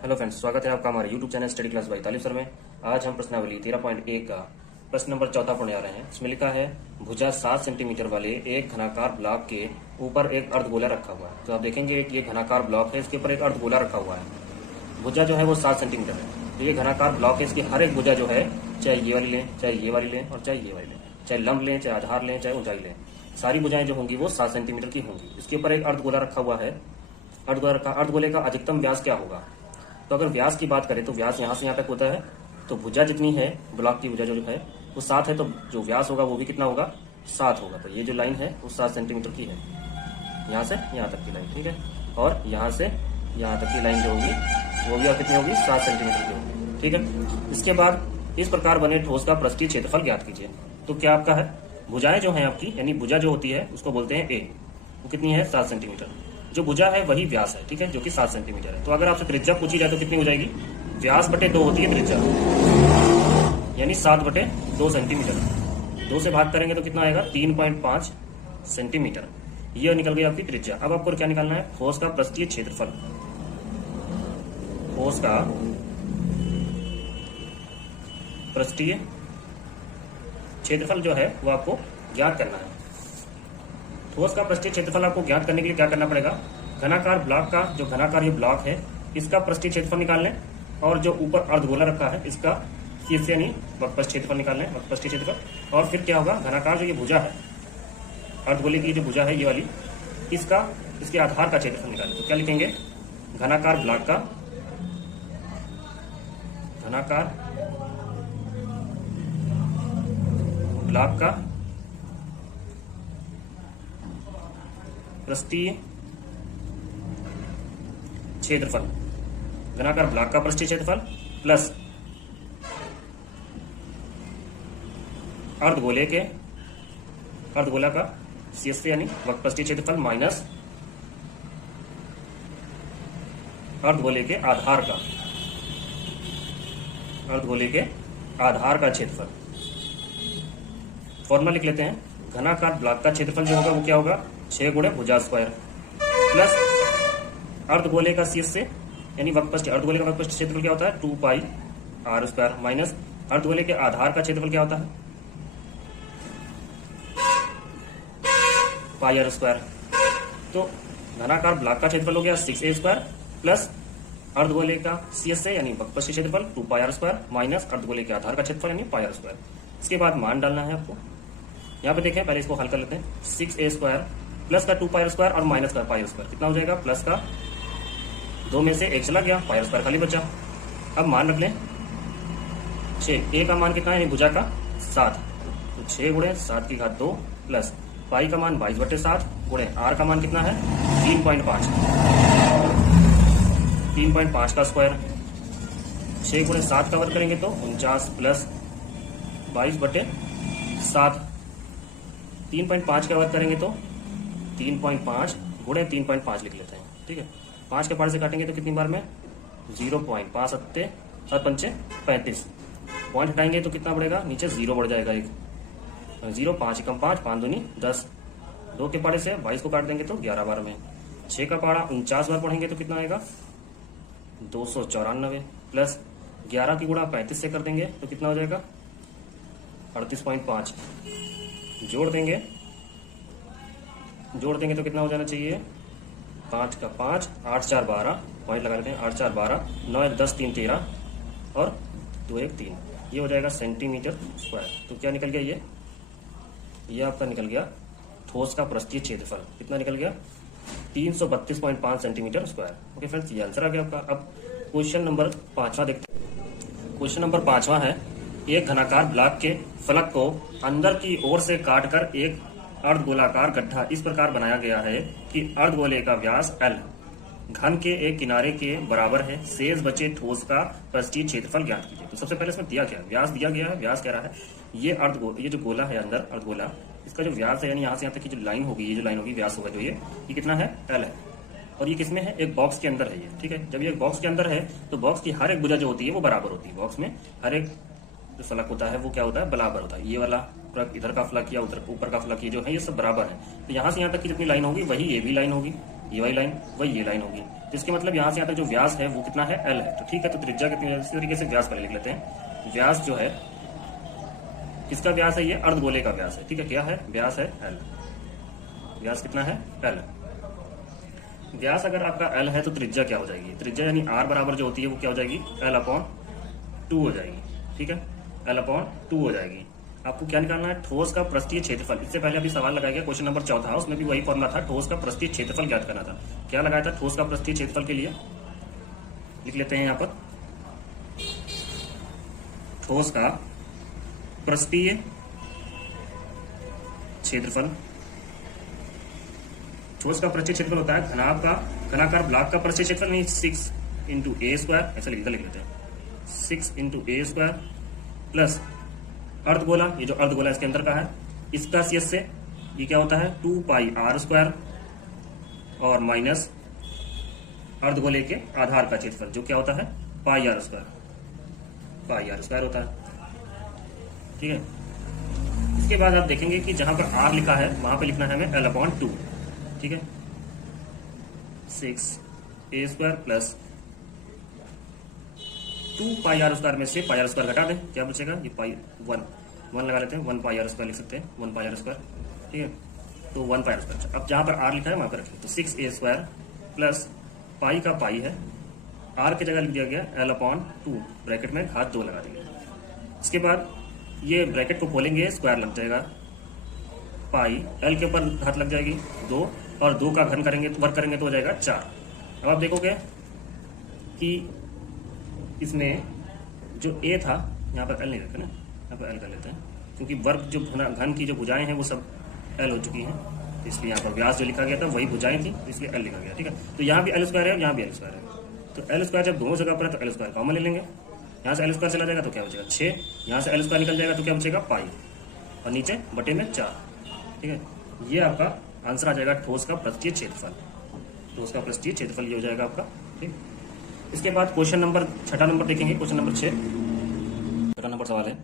Hello friends, स्वागत है आपका हमारे YouTube channel study class by Talib sir में। आज हम प्रश्नावली 13.1 का प्रश्न नंबर 14 पढ़ने आ रहे हैं। इसमें लिखा है भुजा 7 सेंटीमीटर वाले एक घनाकार ब्लॉक के ऊपर एक अर्धगोला रखा हुआ है। तो आप देखेंगे कि ये घनाकार ब्लॉक है, इसके ऊपर एक अर्धगोला रखा हुआ है। भुजा जो है वो 7 सेंटीमीटर है। तो ये घनाकार ब्लॉक है, इसकी हर एक भुजा जो है, चाहे ये वाली लें, चाहे ये वाली लें और चाहे ये वाली लें, चाहे लंब लें, चाहे आधार लें, चाहे ऊंचाई लें, सारी भुजाएं जो होंगी वो 7 सेंटीमीटर की होंगी। इसके ऊपर एक अर्धगोला रखा हुआ है। अर्धगोले का अधिकतम व्यास क्या होगा? तो अगर व्यास की बात करें तो व्यास यहाँ से यहाँ तक होता है। तो भुजा जितनी है, ब्लॉक की भुजा जो है वो 7 है, तो जो व्यास होगा वो भी कितना होगा? 7 होगा। तो ये जो लाइन है वो 7 सेंटीमीटर की है, यहाँ से यहाँ तक की लाइन, ठीक है। और यहाँ से यहाँ तक की लाइन जो होगी वो भी कितनी होगी? 7 सेंटीमीटर की होगी, ठीक है। इसके बाद इस प्रकार बने ठोस का पृष्ठीय क्षेत्रफल ज्ञात कीजिए। तो क्या आपका है, भुजाएं जो है आपकी, यानी भुजा जो होती है उसको बोलते हैं ए, वो कितनी है? 7 सेंटीमीटर। जो भुजा है वही व्यास है, ठीक है, जो कि 7 सेंटीमीटर है। तो अगर आपसे त्रिज्या पूछी जाए तो कितनी हो जाएगी? व्यास बटे 2 होती है त्रिज्या, यानी 7 बटे 2 सेंटीमीटर। 2 से भाग करेंगे तो कितना आएगा? 3.5 सेंटीमीटर। यह निकल गई आपकी त्रिज्या। अब आपको क्या निकालना है? ठोस का पृष्ठीय क्षेत्रफल। ठोस का पृष्ठीय क्षेत्रफल जो है वो आपको ज्ञात करना है। ठोस का पृष्ठीय क्षेत्रफल आपको ज्ञात करने के लिए क्या करना पड़ेगा? घनाकार ब्लॉक का जो घनाकार ये ब्लॉक है इसका पृष्ठीय क्षेत्रफल निकाल लें, और जो ऊपर अर्धगोला रखा है इसका शीर्ष यानी वक्रपृष्ठ क्षेत्रफल निकाल लें, वक्रपृष्ठीय क्षेत्रफल। और फिर क्या होगा? घनाकार जो ये भुजा है, अर्धगोले की जो भुजा है ये वाली, इसके आधार का क्षेत्रफल निकालें। तो क्या लिखेंगे? घनाकार ब्लॉक का पृष्ठीय क्षेत्रफल, घनाकार ब्लॉक का पृष्ठीय क्षेत्रफल प्लस अर्धगोला का शीर्ष यानी वक्रपृष्ठीय क्षेत्रफल माइनस अर्धगोले के आधार का क्षेत्रफल। फॉर्मूला लिख लेते हैं। घनाकार ब्लॉक का क्षेत्रफल जो होगा वो क्या होगा? 6 गुणे भुजा स्क्वायर प्लस अर्धगोले का शीर्ष से यानी अर्धगोले का वक्रपृष्ठ क्षेत्रफल क्या होता है? 2 पाई r स्क्वायर माइनस अर्धगोले के आधार का क्षेत्रफल क्या होता है? पाई r स्क्वायर। तो घनाकार ब्लॉक का क्षेत्रफल हो गया 6a स्क्वायर प्लस अर्धगोले का शीर्ष से यानी वक्रपृष्ठ क्षेत्रफल 2 पाई r स्क्वायर माइनस अर्धगोले के आधार का क्षेत्रफल यानी पाई r स्क्वायर। इसके बाद मान डालना है आपको। यहाँ पे देखें, पहले इसको हल कर लेते हैं। 6a स्क्वायर प्लस का 2 पाई r स्क्वायर और माइनस का पाई r स्क्वायर कितना हो जाएगा? प्लस का 2 में से 1 चला गया, पाई r स्क्वायर खाली बचा। अब मान रख लें 6, a का मान कितना है? भुजा का 7, तो 6 गुणे 7 की घात 2 प्लस पाई का मान 22 बटे 7 गुणे r का मान कितना है? 3.5 का स्क्वायर। 6 गुणे 7 का वर्ग करेंगे तो 49 प्लस 22 बटे 7। 3.5 का वर्ग करेंगे तो 3.5 गुणे 3.5 लिख लेते हैं, ठीक है। 5 के पार से काटेंगे तो कितनी बार में? 0.5 7 पंचे 35। पॉइंट हटाएंगे तो कितना बढ़ेगा? नीचे 0 बढ़ जाएगा एक। 0 5 कम 5 5 दूनी 10। 2 के पाड़े से 22 को काट देंगे तो 11 बार में। 6 का पाड़ा 49 बार पढ़ेंगे तो कितना आएगा? 294 प्लस 11 की गुणा 35 से कर देंगे तो कितना हो जाएगा? 38.5। जोड़ देंगे तो कितना हो जाना चाहिए? 5 का 5 8 4 12, पॉइंट लगा लेते हैं। 8 4 12, 9 1 10 3 13 और 2 1 3, ये हो जाएगा सेंटीमीटर स्क्वायर। तो क्या निकल गया? ये आपका निकल गया ठोस का पृष्ठीय क्षेत्रफल। कितना निकल गया? 332.5 सेंटीमीटर स्क्वायर। ओके फ्रेंड्स, ये आंसर आ गया आपका। अब क्वेश्चन नंबर 5वां देखते हैं। क्वेश्चन नंबर 5वां है, एक घनाकार ब्लॉक के फलक को अंदर की ओर से काटकर एक अर्धगोलाकार गड्ढा इस प्रकार बनाया गया है कि अर्धगोले का व्यास L घन के एक किनारे के बराबर है। शेष बचे ठोस का पृष्ठीय क्षेत्रफल ज्ञात कीजिए। तो सबसे पहले इसमें दिया क्या? व्यास दिया गया है। व्यास कह रहा है ये जो गोला है अंदर अर्धगोला, इसका जो व्यास है यानी यहाँ से यहाँ तक की जो लाइन होगी, ये जो लाइन होगी व्यास होगा जो ये कितना है? L है। और ये किसमें है? एक बॉक्स के अंदर है ये, ठीक है। जब ये बॉक्स के अंदर है तो बॉक्स की हर एक भुजा जो होती है वो बराबर होती है। बॉक्स में हर एक जो फलक होता है वो क्या होता है? बराबर होता है। ये वाला इधर का फलक या ऊपर का फलक ये जो है ये सब बराबर है। तो यहाँ से यहाँ तक की जितनी लाइन होगी वही ये भी लाइन होगी, ये वाली लाइन, वही ये लाइन होगी। तो इसके मतलब यहाँ से यहाँ तक जो व्यास है वो कितना है, एल है। तो ठीक है, तो त्रिज्या कितनी है, इसी तरीके से व्यास पहले लिख लेते हैं। व्यास जो है, किसका व्यास है, ये अर्धगोले का व्यास है। ठीक है, क्या है, व्यास है एल। व्यास कितना है, एल। व्यास अगर आपका एल है तो त्रिज्या क्या हो जाएगी, त्रिज्या यानी आर बराबर जो होती है वो क्या हो जाएगी, एल अपॉन 2 हो जाएगी। ठीक है, एल अपॉन 2 हो जाएगी। आपको क्या निकालना है, ठोस का पृष्ठीय क्षेत्रफल। इससे पहले अभी सवाल लगाया गया क्वेश्चन नंबर 14, उसमें भी वही फॉर्मूला था, ठोस का पृष्ठीय क्षेत्रफल ज्ञात करना था। क्या लगाया था, ठोस का पृष्ठीय क्षेत्रफल के लिए लिख लेते हैं यहाँ पर, ठोस का पृष्ठीय क्षेत्रफल। ठोस का पृष्ठीय क्षेत्रफल होता है घनाकार ब्लॉक का पृष्ठीय क्षेत्रफल, नहीं 6 इंटू ए स्क्वायर, ऐसा लिख लेते हैं, 6 इंटू ए स्क्वायर प्लस अर्धगोला, ये जो अर्धगोला इसके अंदर का है, इसका सी से ये क्या होता है 2 पाई आर स्क्वायर और माइनस अर्धगोले के आधार का क्षेत्रफल जो क्या होता है पाई आर स्क्वायर होता है। ठीक है, इसके बाद आप देखेंगे कि जहां पर आर लिखा है वहां पे लिखना है हमें एल अपॉन 2। ठीक है, 6 a square plus 2 pi r square में से पाई आर स्क्वायर घटा दें, क्या बचेगा, ये पाई 1 लगा लेते हैं, 1 पाई आर स्क्वायर लिख सकते हैं, 1 पाई आर स्क्वायर। ठीक है, तो 1 पाई आर स्क्वायर। अब जहां पर आर लिखा है वहां पर रखें, तो 6 ए स्क्वायर प्लस पाई का पाई है, आर की जगह लिख दिया गया एल अपॉन 2, ब्रैकेट में घात 2 लगा देंगे। इसके बाद ये ब्रैकेट को खोलेंगे, स्क्वायर लग जाएगा, पाई एल के ऊपर घात लग जाएगी 2, और 2 का घन करेंगे तो वर्ग करेंगे तो हो जाएगा 4। अब आप देखोगे कि इसमें जो ए था, यहाँ पर एल नहीं रखा ना, यहाँ पर एल कर लेते हैं, क्योंकि वर्ग जो घन की जो भुजाएं हैं वो सब एल हो चुकी हैं, तो इसलिए यहाँ पर व्यास जो लिखा गया था वही भुजाएं थी, तो इसलिए एल लिखा गया। ठीक है, तो यहाँ भी एल स्क्वायर है, यहाँ भी एल स्क्वायर है, तो एल स्क्वायर जब दोनों जगह पर है तो एल स्क्वायर कॉमन ले लेंगे, यहाँ से एल स्क्वायर चला जाएगा तो क्या बचेगा 6, यहाँ से एल स्क्वायर निकल जाएगा तो क्या बचेगा पाई, और नीचे बटे में 4। ठीक है, ये आपका आंसर आ जाएगा ठोस का पृष्ठीय क्षेत्रफल। ठोस का पृष्ठीय क्षेत्रफल ये हो जाएगा आपका। ठीक, इसके बाद क्वेश्चन नंबर 6 नंबर देखेंगे, क्वेश्चन नंबर 6 नंबर सवाल है,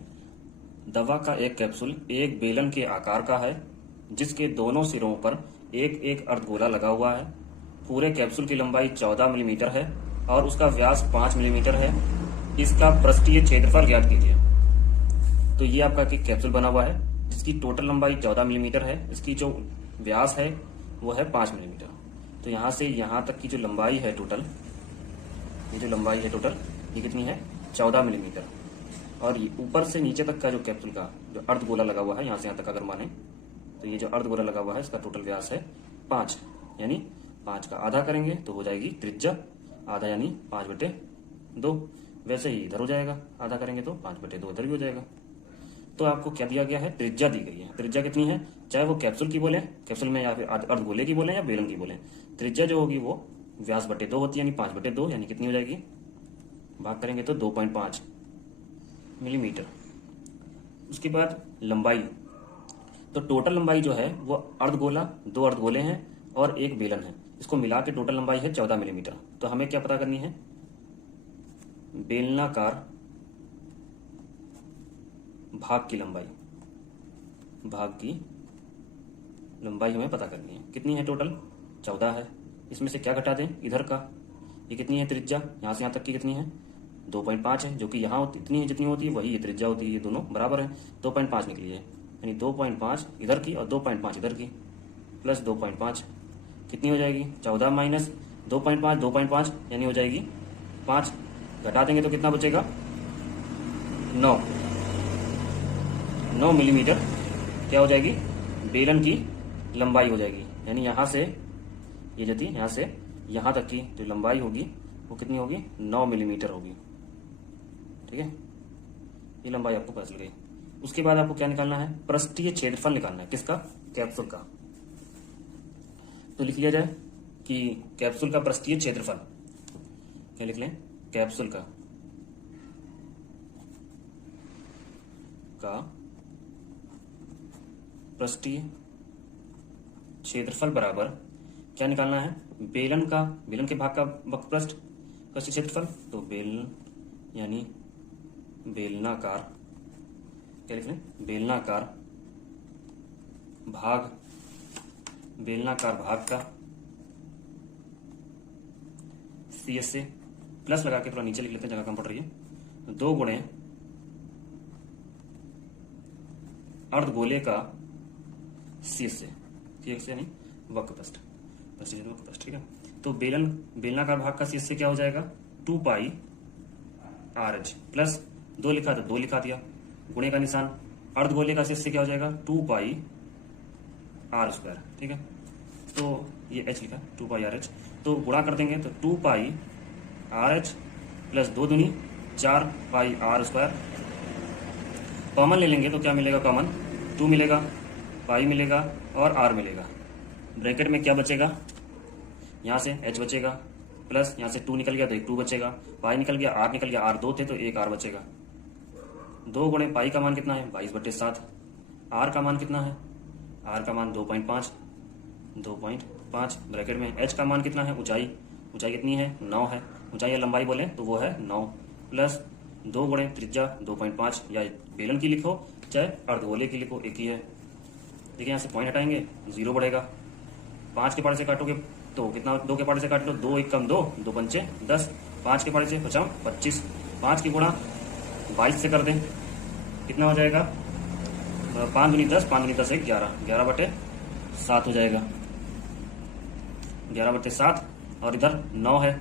दवा का एक कैप्सूल एक बेलन के आकार का है जिसके दोनों सिरों पर एक एक अर्धगोला लगा हुआ है। पूरे कैप्सूल की लंबाई 14 मिलीमीटर है और उसका व्यास 5 मिलीमीटर है। इसका पृष्ठीय क्षेत्रफल ज्ञात कीजिए। तो ये आपका एक कैप्सूल बना हुआ है जिसकी टोटल लंबाई 14 मिलीमीटर है, इसकी जो व्यास है वो है 5 मिलीमीटर। तो यहाँ से यहाँ तक की जो लंबाई है टोटल, ये जो लंबाई है टोटल ये कितनी है 14 मिलीमीटर, और ये ऊपर से नीचे तक का जो कैप्सूल का जो अर्धगोला लगा हुआ है, यहाँ से यहाँ तक अगर माने तो ये जो अर्धगोला लगा हुआ है इसका टोटल व्यास है 5, यानी 5 का आधा करेंगे तो हो जाएगी त्रिज्या, आधा यानी 5/2। वैसे ही इधर हो जाएगा, आधा करेंगे तो 5/2 इधर भी हो जाएगा। तो आपको क्या दिया गया है, त्रिज्या दी गई है। त्रिज्या कितनी है, चाहे वो कैप्सूल की बोले, कैप्सूल में या फिर अर्धगोले की बोले या बेलन की बोले, त्रिज्या जो होगी वो व्यास/2 होती है, यानी 5/2, यानी कितनी हो जाएगी, भाग करेंगे तो 2.5 मिलीमीटर। उसके बाद लंबाई, तो टोटल लंबाई जो है वो अर्धगोला, 2 अर्धगोले हैं और एक बेलन है, इसको मिला के टोटल लंबाई है 14 मिलीमीटर। तो हमें क्या पता करनी है, बेलनाकार भाग की लंबाई, हमें पता करनी है। कितनी है टोटल, 14 है। इसमें से क्या घटा दें, इधर का, ये कितनी है त्रिज्या, यहाँ से यहाँ तक की कितनी है 2.5 है, जो कि यहाँ इतनी है जितनी होती है वही ये त्रिज्या होती है, ये दोनों बराबर है। 2.5 निकली है, यानी 2.5 इधर की और 2.5 इधर की, प्लस 2.5 कितनी हो जाएगी, 14 माइनस 2.5, 2.5 यानी हो जाएगी 5, घटा देंगे तो कितना बचेगा 9 मिलीमीटर क्या हो जाएगी, बेलन की लंबाई हो जाएगी। यानी यहाँ से ये जो थी, यहाँ से यहाँ तक की जो लंबाई होगी वो कितनी होगी, 9 मिलीमीटर होगी। ठीक है, ये लंबाई आपको पता चल गई। उसके बाद आपको क्या निकालना है, पृष्ठीय क्षेत्रफल निकालना है, किसका, कैप्सूल का। तो लिख लिया जाए कि कैप्सूल का पृष्ठीय क्षेत्रफल, क्या लिख लें, कैप्सूल का पृष्ठीय क्षेत्रफल बराबर क्या निकालना है, बेलन के भाग का वक्रपृष्ठ पृष्ठीय क्षेत्रफल। तो बेलन यानी बेलनाकार, क्या लिख लें, बेलनाकार भाग का सी एस से प्लस लगा के थोड़ा नीचे लिख लेते हैं, जगह कम पड़ रही है। 2 गुणे अर्धगोले का सी एस से, ठीक है, यानी वक्रपृष्ठ, वक्रपृष्ठ, ठीक है। तो बेलनाकार भाग का सी एस से क्या हो जाएगा, 2 पाई आर एच प्लस 2 लिखा तो 2 लिखा दिया, गुणे का निशान। अर्धगोले का सी एस से क्या हो जाएगा, 2 पाई आर स्क्वायर, ठीक है। तो ये एच लिखा, 2 पाई आर एच, तो गुणा कर देंगे तो 2 पाई आर एच प्लस 2 दूनी 4 पाई आर स्क्वायर। कॉमन ले लेंगे तो क्या मिलेगा, कॉमन 2 मिलेगा, पाई मिलेगा और आर मिलेगा। ब्रैकेट में क्या बचेगा, यहाँ से एच बचेगा प्लस यहाँ से 2 निकल गया तो एक 2 बचेगा, पाई निकल गया, आर निकल गया, आर 2 थे तो एक आर बचेगा। 2 गुणे पाई का मान कितना है, 22/7। आर का मान कितना है, आर का मान 2.5, ब्रैकेट में एच का मान कितना है, ऊंचाई कितनी है, 9 है, ऊंचाई या लंबाई बोले तो वो है 9 प्लस 2 गुणे त्रिज्या 2.5, या बेलन की लिखो चाहे अर्धगोले की लिखो, एक ही है। देखिए यहाँ से पॉइंट हटाएंगे 0 बढ़ेगा, 5 के पारे से काटोगे तो कितना, 2 के पारे से काट लो, 2 1 कम 2, 2 पंचे 10, 5 के पारे से बचाओ 25, 5 की गुणा 22 से कर दें, कितना हो जाएगा, 5 दूनी 10, 5 दूनी 10 1 11, 11/7 हो जाएगा, 11/7। और इधर 9 है,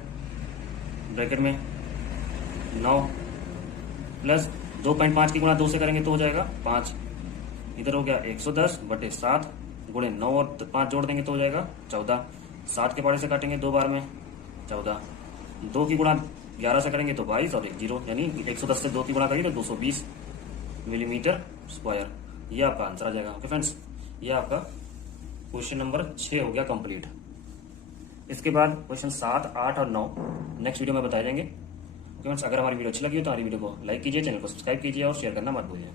ब्रैकेट में 9 प्लस 2.5 की गुणा 2 से करेंगे तो हो जाएगा 5, इधर हो गया 110/7 गुणे 9 और 5 जोड़ देंगे तो हो जाएगा 14, 7 के पारे से काटेंगे 2 बार में 14, 2 की गुणा 11 से करेंगे तो 22 और 1 0, यानी 110 से 2 की गुणा करिए तो 220 मिलीमीटर स्क्वायर। ये आपका आंसर आ जाएगा। ओके फ्रेंड्स, ये आपका क्वेश्चन नंबर 6 हो गया कंप्लीट। इसके बाद क्वेश्चन 7, 8 और 9 नेक्स्ट वीडियो में बताए जाएंगे। ओके फ्रेंड्स, अगर हमारी वीडियो अच्छी लगी हो तो हमारी वीडियो को लाइक कीजिए, चैनल को सब्सक्राइब कीजिए और शेयर करना मत भूलिए।